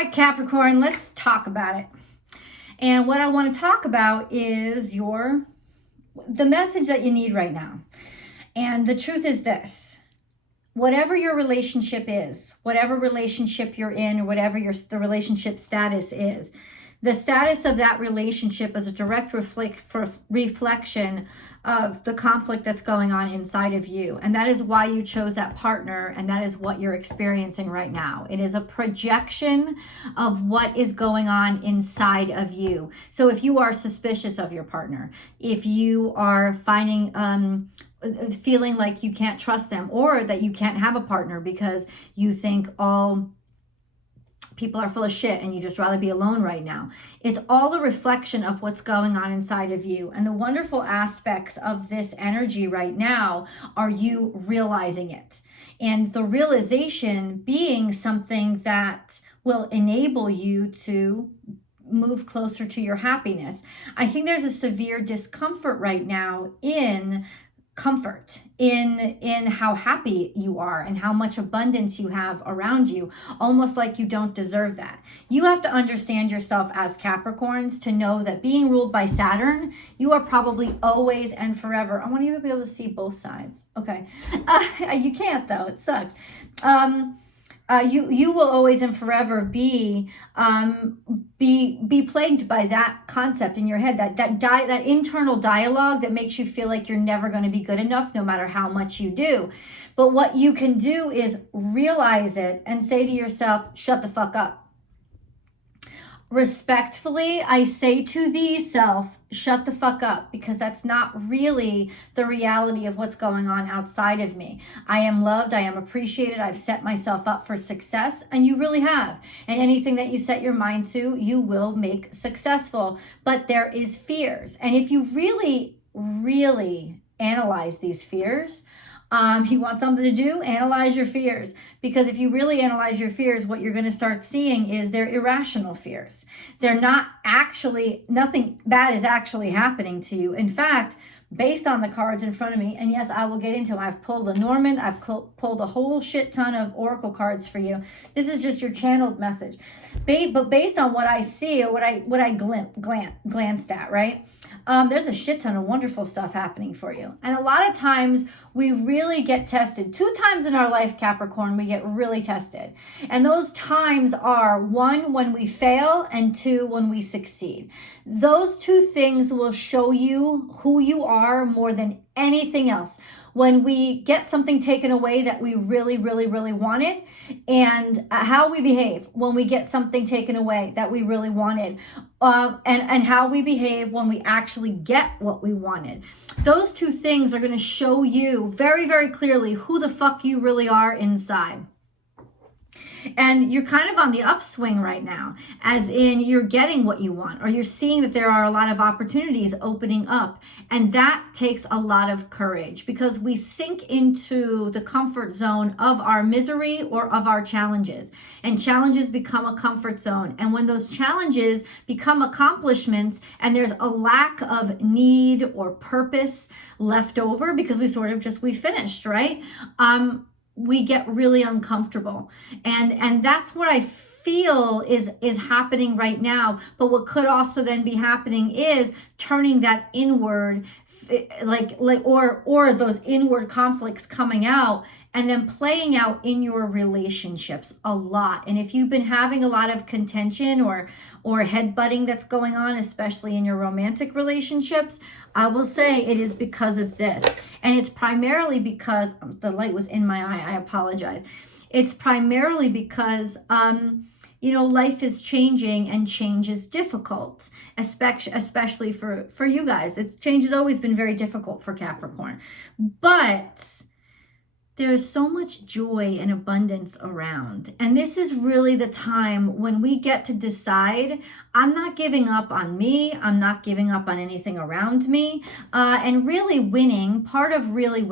right, Capricorn, let's talk about it. And what I want to talk about is the message that you need right now. And the truth is this: whatever your relationship is, whatever relationship you're in, or whatever the relationship status is, the status of that relationship is a direct reflection of the conflict that's going on inside of you. And that is why you chose that partner, and that is what you're experiencing right now. It is a projection of what is going on inside of you. So if you are suspicious of your partner, if you are feeling like you can't trust them, or that you can't have a partner because you think all people are full of shit and you just rather be alone right now. It's all a reflection of what's going on inside of you. And the wonderful aspects of this energy right now are you realizing it. And the realization being something that will enable you to move closer to your happiness. I think there's a severe discomfort right now in comfort, in how happy you are and how much abundance you have around you, almost like you don't deserve that. You have to understand yourself as Capricorns to know that being ruled by Saturn, you are probably always and forever. I want you to be able to see both sides. Okay. You can't though. It sucks. You will always and forever be plagued by that concept in your head, that internal dialogue that makes you feel like you're never going to be good enough no matter how much you do. But what you can do is realize it and say to yourself, shut the fuck up. Respectfully, I say to thee, self, shut the fuck up, because that's not really the reality of what's going on outside of me. I am loved. I am appreciated. I've set myself up for success, and you really have. And anything that you set your mind to, you will make successful. But there is fears. And if you really, really analyze these fears, you want something to do? Analyze your fears. Because if you really analyze your fears, what you're going to start seeing is they're irrational fears. They're not actually, nothing bad is actually happening to you. In fact, based on the cards in front of me, and yes, I will get into them. I've pulled Lenormand. I've pulled a whole shit ton of oracle cards for you. This is just your channeled message. But based on what I see, or what I glanced at, right? There's a shit ton of wonderful stuff happening for you. And a lot of times we really get tested. 2 times in our life, Capricorn, we get really tested. And those times are 1, when we fail, and 2, when we succeed. Those 2 things will show you who you are more than anything else. When we get something taken away that we really, really, really wanted, and how we behave when we get something taken away that we really wanted, and how we behave when we actually get what we wanted. Those 2 things are going to show you very, very clearly who the fuck you really are inside. And you're kind of on the upswing right now, as in you're getting what you want, or you're seeing that there are a lot of opportunities opening up. And that takes a lot of courage, because we sink into the comfort zone of our misery or of our challenges. And challenges become a comfort zone. And when those challenges become accomplishments and there's a lack of need or purpose left over because we finished, right? We get really uncomfortable. And that's what I feel is happening right now. But what could also then be happening is turning that inward, or those inward conflicts coming out and then playing out in your relationships a lot. And if you've been having a lot of contention or headbutting that's going on, especially in your romantic relationships, I will say it is because of this. And it's primarily because the light was in my eye. I apologize. It's primarily because life is changing, and change is difficult, especially for you guys. Change has always been very difficult for Capricorn. But there's so much joy and abundance around. And this is really the time when we get to decide, I'm not giving up on me. I'm not giving up on anything around me. And really winning, part of really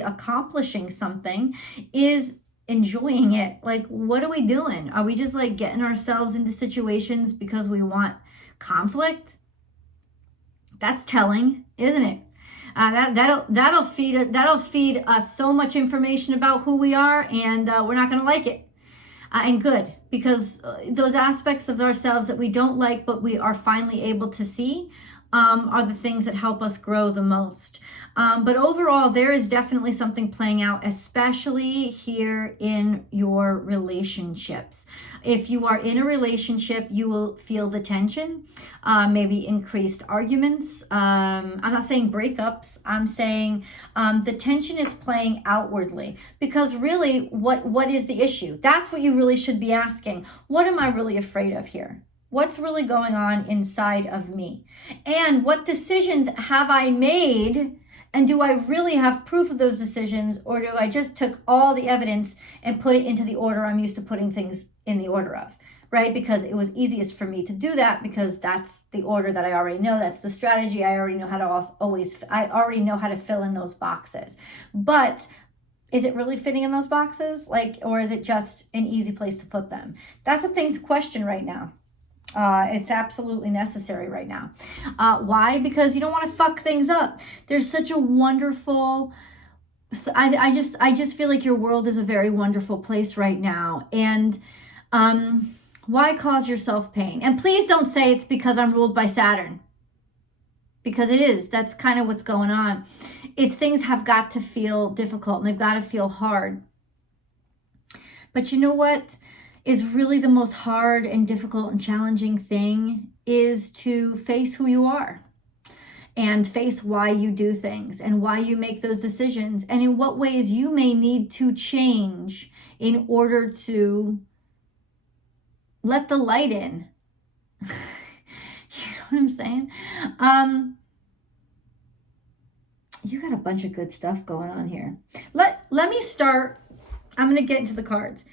accomplishing something is enjoying it. Like, what are we doing? Are we just like getting ourselves into situations because we want conflict? That's telling, isn't it? That'll feed us so much information about who we are, and we're not going to like it. And good, because those aspects of ourselves that we don't like, but we are finally able to see, are the things that help us grow the most. But overall, there is definitely something playing out, especially here in your relationships. If you are in a relationship, you will feel the tension, maybe increased arguments. I'm not saying breakups. I'm saying the tension is playing outwardly, because really, what is the issue? That's what you really should be asking. What am I really afraid of here? What's really going on inside of me? And what decisions have I made? And do I really have proof of those decisions? Or do I just took all the evidence and put it into the order I'm used to putting things in the order of, right? Because it was easiest for me to do that, because that's the order that I already know. That's the strategy. I already know how to I already know how to fill in those boxes. But is it really fitting in those boxes? Or is it just an easy place to put them? That's a thing to question right now. It's absolutely necessary right now. Why? Because you don't want to fuck things up. There's such a wonderful, I just feel like your world is a very wonderful place right now. And why cause yourself pain? And please don't say it's because I'm ruled by Saturn, because it is. That's kind of what's going on. It's things have got to feel difficult, and they've got to feel hard. But you know what is really the most hard and difficult and challenging thing is to face who you are, and face why you do things and why you make those decisions, and in what ways you may need to change in order to let the light in. You know what I'm saying? You got a bunch of good stuff going on here. Let me start. I'm going to get into the cards.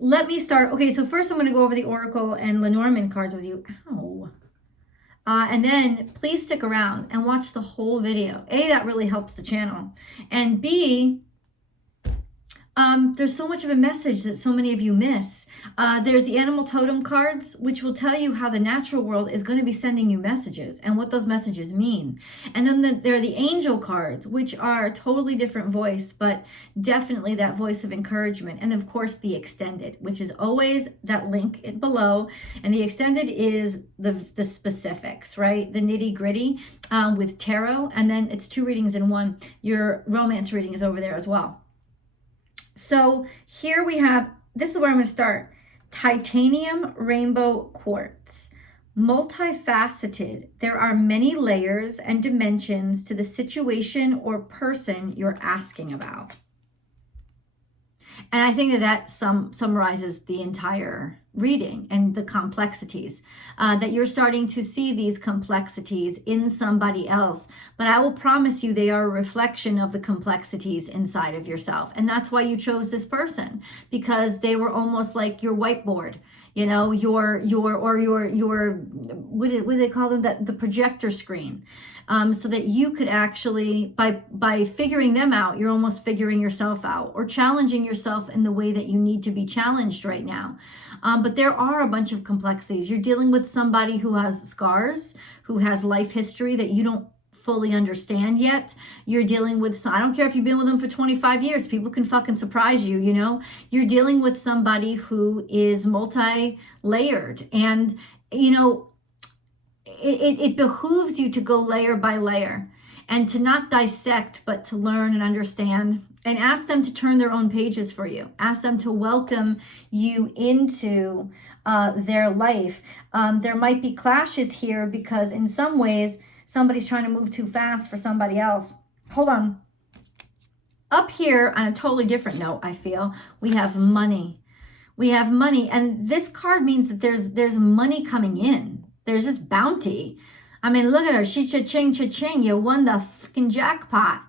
Let me start. Okay, so first I'm going to go over the Oracle and Lenormand cards with you. Ow. And then please stick around and watch the whole video. A, that really helps the channel. And B, there's so much of a message that so many of you miss. There's the animal totem cards, which will tell you how the natural world is going to be sending you messages and what those messages mean. And then there are the angel cards, which are a totally different voice, but definitely that voice of encouragement. And of course, the extended, which is always that link below. And the extended is the specifics, right? The nitty gritty with tarot. And then it's 2 readings in one. Your romance reading is over there as well. So here we have, this is where I'm going to start. Titanium rainbow quartz. Multifaceted. There are many layers and dimensions to the situation or person you're asking about. And I think that summarizes the entire reading and the complexities, that you're starting to see these complexities in somebody else. But I will promise you they are a reflection of the complexities inside of yourself. And that's why you chose this person, because they were almost like your whiteboard, you know, your what do they call them? The projector screen. So that you could actually, by figuring them out, you're almost figuring yourself out, or challenging yourself in the way that you need to be challenged right now. But there are a bunch of complexities. You're dealing with somebody who has scars, who has life history that you don't fully understand yet. You're dealing with, I don't care if you've been with them for 25 years, people can fucking surprise you, you know? You're dealing with somebody who is multi-layered, and, you know, it behooves you to go layer by layer and to not dissect, but to learn and understand, and ask them to turn their own pages for you. Ask them to welcome you into their life. There might be clashes here because in some ways, somebody's trying to move too fast for somebody else. Hold on. Up here, on a totally different note, I feel, we have money. We have money, and this card means that there's money coming in. There's this bounty. I mean, look at her. She cha-ching, cha-ching. You won the fucking jackpot.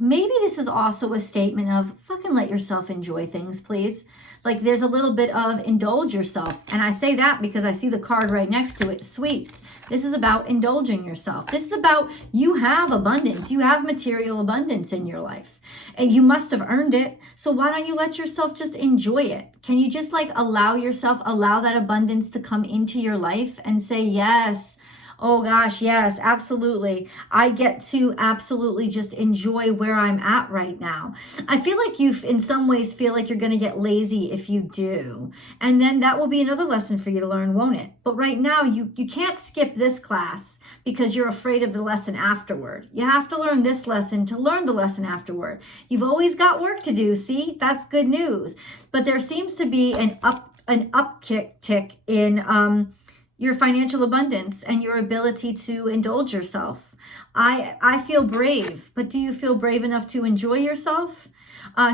Maybe this is also a statement of fucking let yourself enjoy things, please. Like there's a little bit of indulge yourself. And I say that because I see the card right next to it, sweets. This is about indulging yourself. This is about you have abundance. You have material abundance in your life. And you must have earned it. So why don't you let yourself just enjoy it? Can you just like allow that abundance to come into your life and say, yes, Oh gosh, yes, absolutely. I get to absolutely just enjoy where I'm at right now. I feel like you, in some ways, feel like you're going to get lazy if you do. And then that will be another lesson for you to learn, won't it? But right now, you can't skip this class because you're afraid of the lesson afterward. You have to learn this lesson to learn the lesson afterward. You've always got work to do. See, that's good news. But there seems to be an uptick in your financial abundance and your ability to indulge yourself. I feel brave, but do you feel brave enough to enjoy yourself?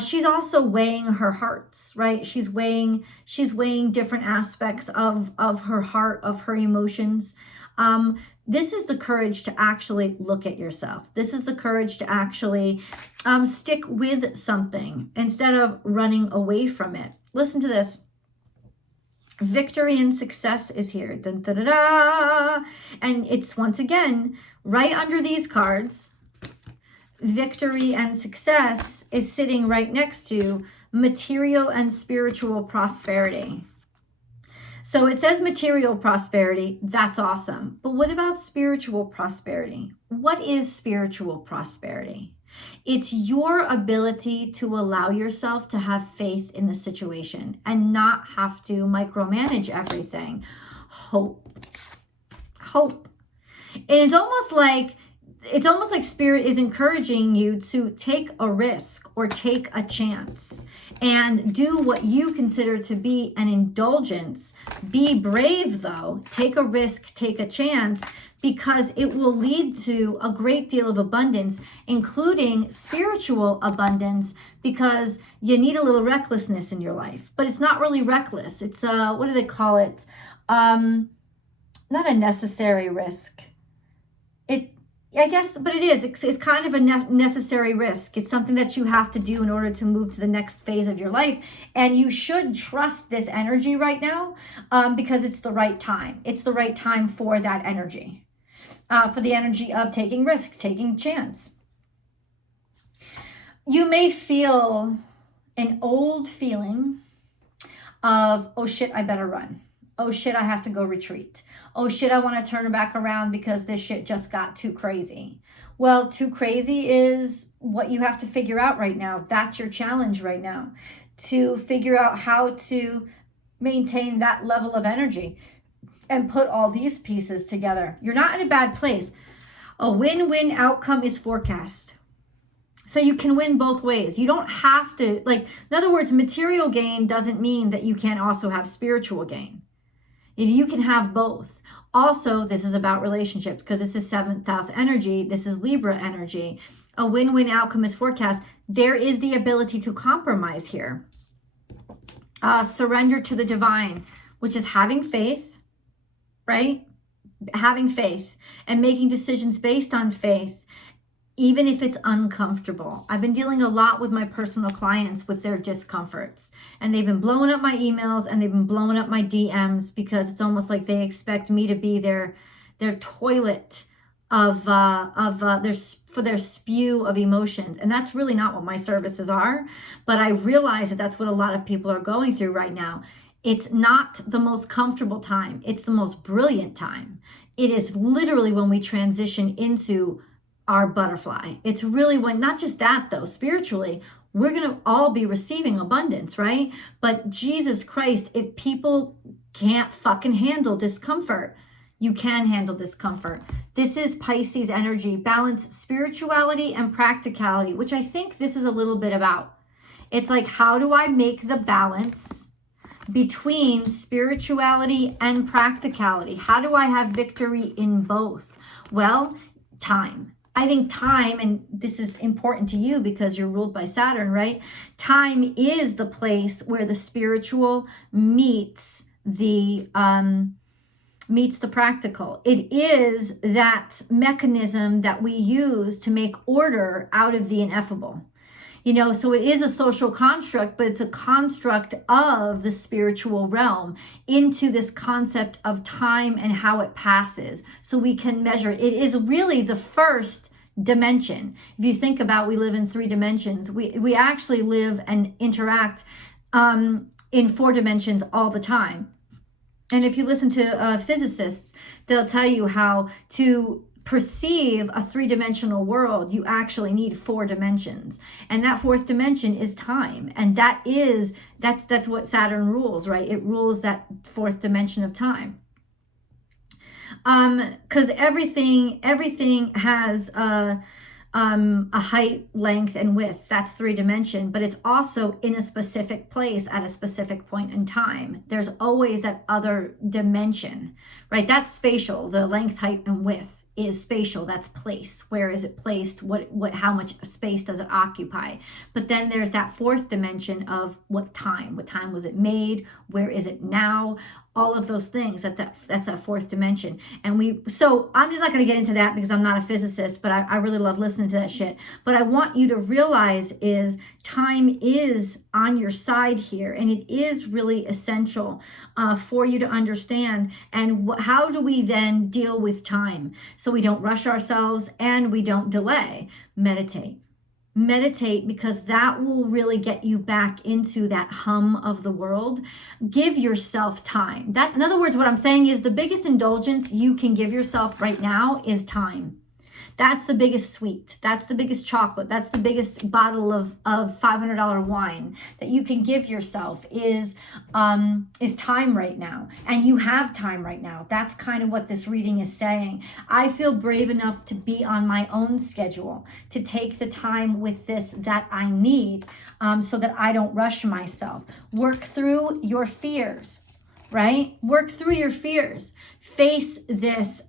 She's also weighing her hearts, right? She's weighing different aspects of her heart, of her emotions. This is the courage to actually look at yourself. This is the courage to actually stick with something instead of running away from it. Listen to this. Victory and success is here. Dun, da, da, da. And it's once again, right under these cards, victory and success is sitting right next to material and spiritual prosperity. So it says material prosperity. That's awesome. But what about spiritual prosperity? What is spiritual prosperity? It's your ability to allow yourself to have faith in the situation and not have to micromanage everything. Hope. It's almost like spirit is encouraging you to take a risk or take a chance and do what you consider to be an indulgence. Be brave though. Take a risk, take a chance, because it will lead to a great deal of abundance, including spiritual abundance, because you need a little recklessness in your life. But it's not really reckless. It's what do they call it? Not a necessary risk. I guess, but it is. It's kind of a necessary risk. It's something that you have to do in order to move to the next phase of your life. And you should trust this energy right now because it's the right time. It's the right time for that energy, for the energy of taking risk, taking chance. You may feel an old feeling of, oh shit, I better run. Oh shit, I have to go retreat. Oh shit, I want to turn back around because this shit just got too crazy. Well, too crazy is what you have to figure out right now. That's your challenge right now, to figure out how to maintain that level of energy and put all these pieces together. You're not in a bad place. A win-win outcome is forecast. So you can win both ways. You don't have to, in other words, material gain doesn't mean that you can't also have spiritual gain. You can have both. Also, this is about relationships because this is 7th house energy. This is Libra energy. A win-win outcome is forecast. There is the ability to compromise here. Surrender to the divine, which is having faith, right? Having faith and making decisions based on faith, even if it's uncomfortable. I've been dealing a lot with my personal clients with their discomforts, and they've been blowing up my emails and they've been blowing up my DMs because it's almost like they expect me to be their toilet for their spew of emotions. And that's really not what my services are. But I realize that that's what a lot of people are going through right now. It's not the most comfortable time. It's the most brilliant time. It is literally when we transition into our butterfly. It's really when, not just that though, spiritually, we're going to all be receiving abundance, right? But Jesus Christ, if people can't fucking handle discomfort, you can handle discomfort. This is Pisces energy, balance spirituality and practicality, which I think this is a little bit about. It's like, how do I make the balance between spirituality and practicality? How do I have victory in both? Well, time. I think time, and this is important to you because you're ruled by Saturn, right? Time is the place where the spiritual meets the practical. It is that mechanism that we use to make order out of the ineffable. So it is a social construct, but it's a construct of the spiritual realm into this concept of time and how it passes. So we can measure it. It is really the first dimension. If you think about, we live in 3 dimensions. We actually live and interact in 4 dimensions all the time. And if you listen to physicists, they'll tell you how to perceive a three-dimensional world, you actually need 4 dimensions. And that 4th dimension is time. And that's what Saturn rules, right? It rules that 4th dimension of time. Because everything has a height, length, and width. That's 3 dimension, but it's also in a specific place at a specific point in time. There's always that other dimension, right? That's spatial. The length, height, and width is spatial. That's place. Where is it placed? How much space does it occupy? But then there's that 4th dimension of what time was it made? Where is it now? All of those things, that's that 4th dimension. So I'm just not going to get into that because I'm not a physicist, but I really love listening to that shit. But I want you to realize is time is on your side here, and it is really essential for you to understand. And how do we then deal with time so we don't rush ourselves and we don't delay? Meditate, because that will really get you back into that hum of the world. Give yourself time. In other words, what I'm saying is the biggest indulgence you can give yourself right now is time. That's the biggest sweet. That's the biggest chocolate. That's the biggest bottle of $500 wine that you can give yourself is time right now. And you have time right now. That's kind of what this reading is saying. I feel brave enough to be on my own schedule, to take the time with this that I need so that I don't rush myself. Work through your fears, right? Work through your fears. Face this.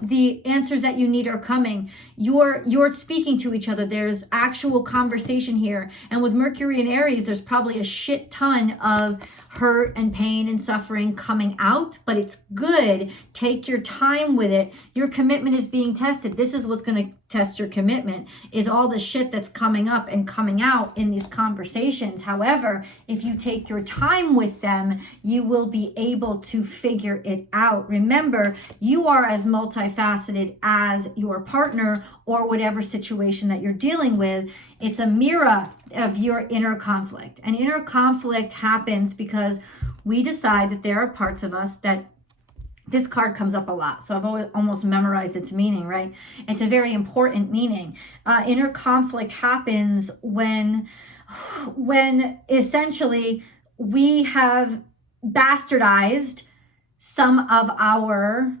The answers that you need are coming. You're speaking to each other. There's actual conversation here. And with Mercury and Aries, there's probably a shit ton of hurt and pain and suffering coming out, but it's good. Take your time with it. Your commitment is being tested. This is what's going to test your commitment, is all the shit that's coming up and coming out in these conversations. However, if you take your time with them, you will be able to figure it out. Remember, you are as multifaceted as your partner or whatever situation that you're dealing with. It's a mirror of your inner conflict. And inner conflict happens because we decide that there are parts of us that this card comes up a lot. So I've almost memorized its meaning, right? It's a very important meaning. Inner conflict happens when essentially we have bastardized some of our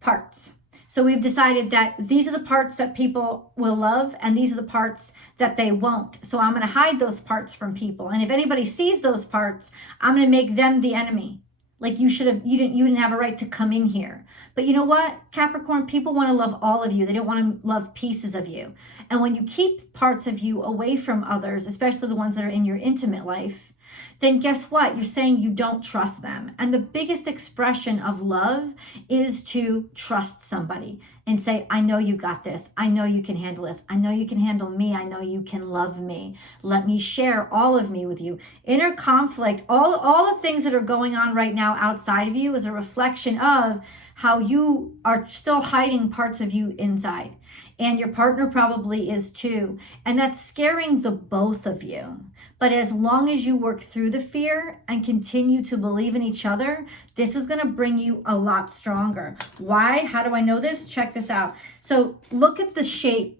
parts. So we've decided that these are the parts that people will love and these are the parts that they won't. So I'm going to hide those parts from people. And if anybody sees those parts, I'm going to make them the enemy. Like you didn't have a right to come in here. But you know what, Capricorn, people want to love all of you. They don't want to love pieces of you. And when you keep parts of you away from others, especially the ones that are in your intimate life, then guess what? You're saying you don't trust them. And the biggest expression of love is to trust somebody and say, I know you got this. I know you can handle this. I know you can handle me. I know you can love me. Let me share all of me with you. Inner conflict, all the things that are going on right now outside of you is a reflection of how you are still hiding parts of you inside. And your partner probably is too. And that's scaring the both of you. But as long as you work through the fear and continue to believe in each other, this is going to bring you a lot stronger. Why? How do I know this? Check this out. So look at the shape.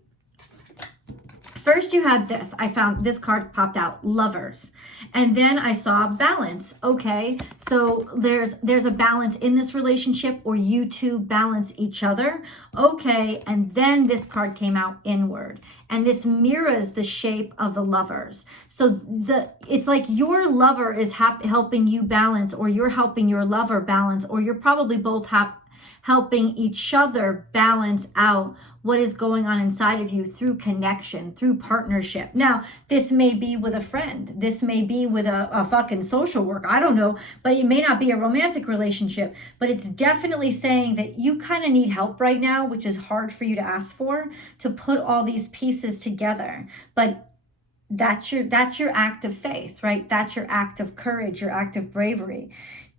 First you had this. I found this card popped out, lovers. And then I saw balance. Okay, so there's a balance in this relationship, or you two balance each other. Okay, and then this card came out, inward. And this mirrors the shape of the lovers. So it's like your lover is helping you balance, or you're helping your lover balance, or you're probably both helping each other balance out what is going on inside of you through connection, through partnership. Now, this may be with a friend. This may be with a fucking social work. I don't know, but it may not be a romantic relationship, but it's definitely saying that you kind of need help right now, which is hard for you to ask for, to put all these pieces together. But that's your act of faith, right? That's your act of courage, your act of bravery.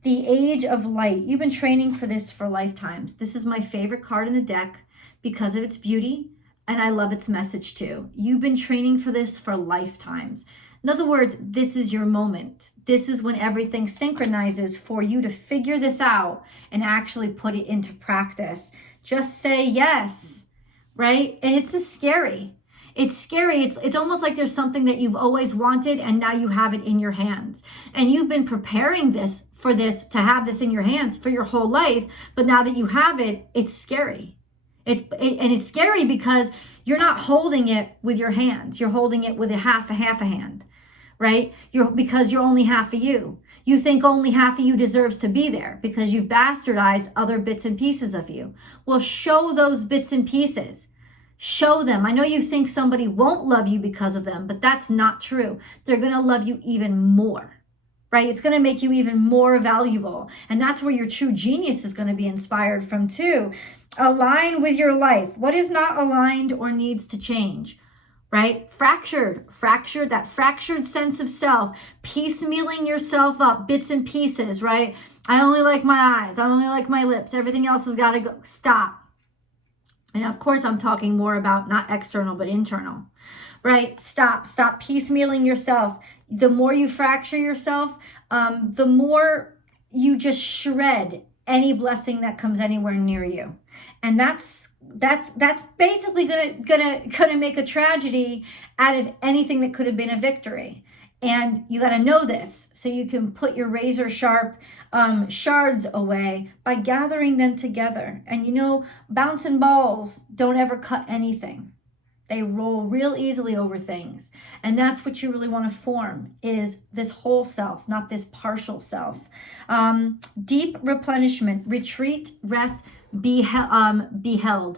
The Age of Light. You've been training for this for lifetimes. This is my favorite card in the deck because of its beauty, and I love its message too. You've been training for this for lifetimes. In other words, this is your moment. This is when everything synchronizes for you to figure this out and actually put it into practice. Just say yes, right? And it's just scary. It's scary. It's almost like there's something that you've always wanted and now you have it in your hands. And you've been preparing to have this in your hands for your whole life. But now that you have it, it's scary. And it's scary because you're not holding it with your hands. You're holding it with a half a hand, right? Because you're only half of you. You think only half of you deserves to be there because you've bastardized other bits and pieces of you. Well, show those bits and pieces. Show them. I know you think somebody won't love you because of them, but that's not true. They're going to love you even more, right? It's going to make you even more valuable. And that's where your true genius is going to be inspired from too. Align with your life. What is not aligned or needs to change, right? Fractured, that fractured sense of self, piecemealing yourself up, bits and pieces, right? I only like my eyes. I only like my lips. Everything else has got to go. Stop. And of course, I'm talking more about not external, but internal, right? Stop piecemealing yourself. The more you fracture yourself, the more you just shred any blessing that comes anywhere near you. And that's basically gonna make a tragedy out of anything that could have been a victory. And you got to know this so you can put your razor sharp shards away by gathering them together. And bouncing balls don't ever cut anything. They roll real easily over things. And that's what you really want to form, is this whole self, not this partial self. Deep replenishment, retreat, rest, be held.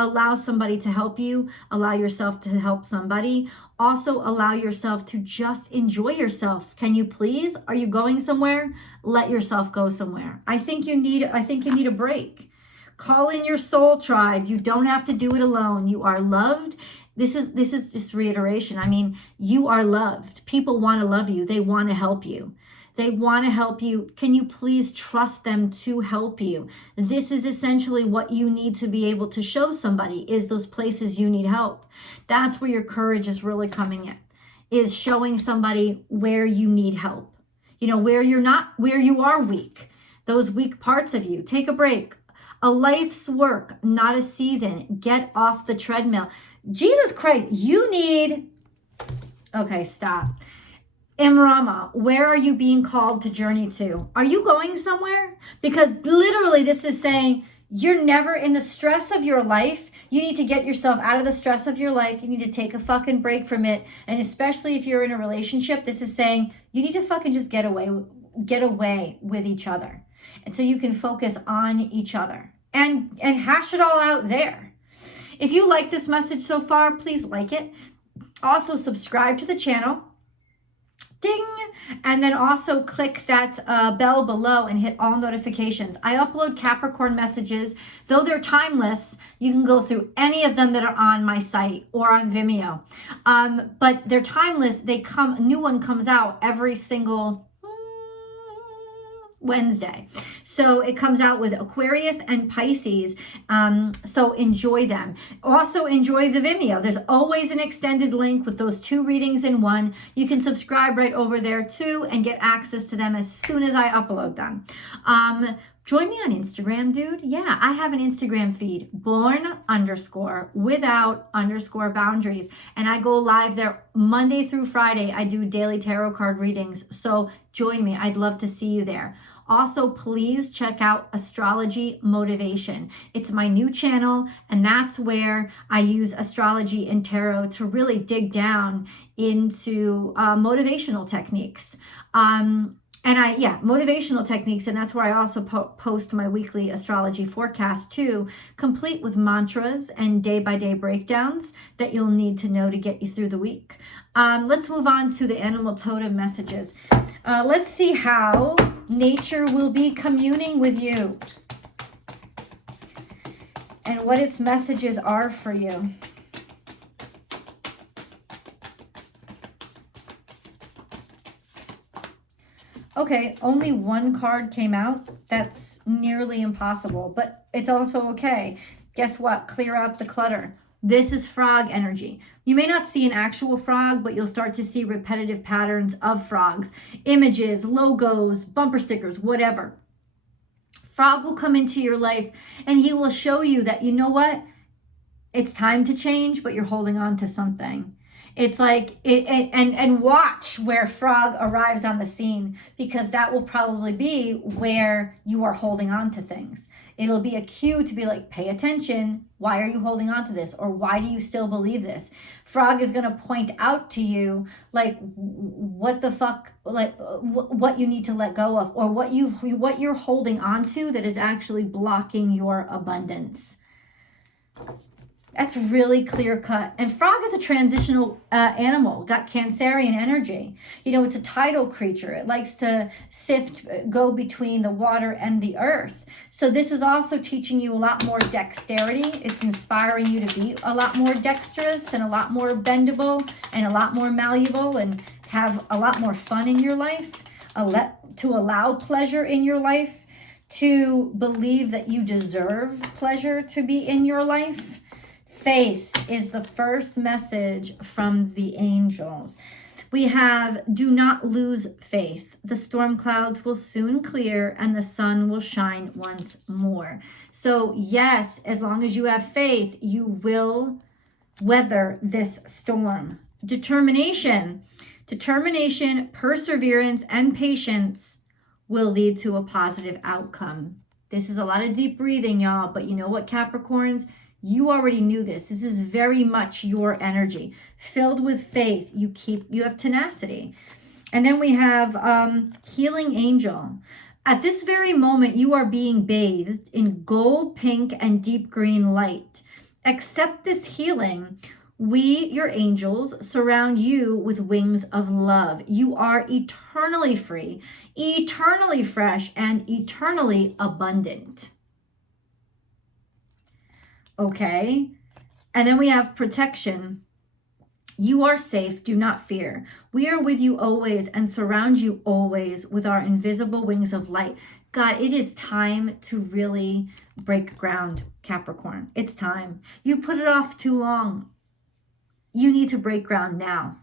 Allow somebody to help you. Allow yourself to help somebody. Also allow yourself to just enjoy yourself. Can you please? Are you going somewhere? Let yourself go somewhere. I think you need a break. Call in your soul tribe. You don't have to do it alone. You are loved. This is just reiteration. I mean, you are loved. People want to love you. They want to help you. They want to help you. Can you please trust them to help you? This is essentially what you need to be able to show somebody, is those places you need help. That's where your courage is really coming in, is showing somebody where you need help. Where you are weak, those weak parts of you. Take a break. A life's work, not a season. Get off the treadmill. Jesus Christ, okay, stop. Imrama, where are you being called to journey to? Are you going somewhere? Because literally this is saying you're never in the stress of your life. You need to get yourself out of the stress of your life. You need to take a fucking break from it. And especially if you're in a relationship, this is saying you need to fucking just get away with each other. And so you can focus on each other and hash it all out there. If you like this message so far, please like it. Also subscribe to the channel. Ding! And then also click that bell below and hit all notifications. I upload Capricorn messages. Though they're timeless, you can go through any of them that are on my site or on Vimeo. But they're timeless. A new one comes out every single Wednesday. So it comes out with Aquarius and Pisces. So enjoy them. Also enjoy the Vimeo. There's always an extended link with those 2 readings in one. You can subscribe right over there too and get access to them as soon as I upload them. Join me on Instagram, dude. Yeah, I have an Instagram feed, born_without_boundaries. And I go live there Monday through Friday. I do daily tarot card readings. So join me. I'd love to see you there. Also, please check out Astrology Motivation. It's my new channel, and that's where I use astrology and tarot to really dig down into motivational techniques. Motivational techniques. And that's where I also post my weekly astrology forecast too, complete with mantras and day-by-day breakdowns that you'll need to know to get you through the week. Let's move on to the animal totem messages. Let's see how nature will be communing with you and what its messages are for you. Okay, only one card came out. That's nearly impossible, but it's also okay. Guess what? Clear out the clutter. This is frog energy. You may not see an actual frog, but you'll start to see repetitive patterns of frogs, images, logos, bumper stickers, whatever. Frog will come into your life and he will show you that, you know what? It's time to change, but you're holding on to something. It's like, and watch where frog arrives on the scene, because that will probably be where you are holding on to things. It'll be a cue to be like, pay attention. Why are you holding on to this? Or why do you still believe this? Frog is going to point out to you, like, what the fuck, like what you need to let go of, or what you're holding on to that is actually blocking your abundance. That's really clear cut. And frog is a transitional animal, got Cancerian energy. You know, it's a tidal creature. It likes to go between the water and the earth. So this is also teaching you a lot more dexterity. It's inspiring you to be a lot more dexterous and a lot more bendable and a lot more malleable, and have a lot more fun in your life, to allow pleasure in your life, to believe that you deserve pleasure to be in your life. Faith is the first message from the angels. We have, do not lose faith. The storm clouds will soon clear and the sun will shine once more. So yes, as long as you have faith, you will weather this storm. Determination, perseverance, and patience will lead to a positive outcome. This is a lot of deep breathing, y'all, but you know what, Capricorns? You already knew this. This is very much your energy. Filled with faith, you have tenacity. And then we have healing angel. At this very moment, you are being bathed in gold, pink, and deep green light. Accept this healing. We, your angels, surround you with wings of love. You are eternally free, eternally fresh, and eternally abundant. Okay, and then we have protection. You are safe, do not fear. We are with you always and surround you always with our invisible wings of light. God, it is time to really break ground, Capricorn. It's time. You put it off too long. You need to break ground now.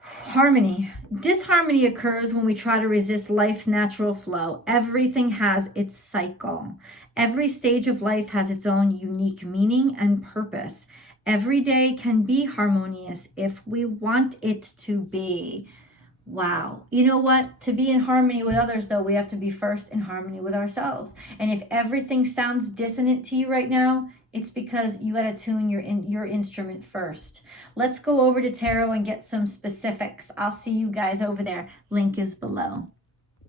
Harmony. Disharmony occurs when we try to resist life's natural flow. Everything has its cycle. Every stage of life has its own unique meaning and purpose. Every day can be harmonious if we want it to be. Wow. You know what? To be in harmony with others, though, we have to be first in harmony with ourselves. And if everything sounds dissonant to you right now, it's because you got to tune your instrument first. Let's go over to tarot and get some specifics. I'll see you guys over there. Link is below.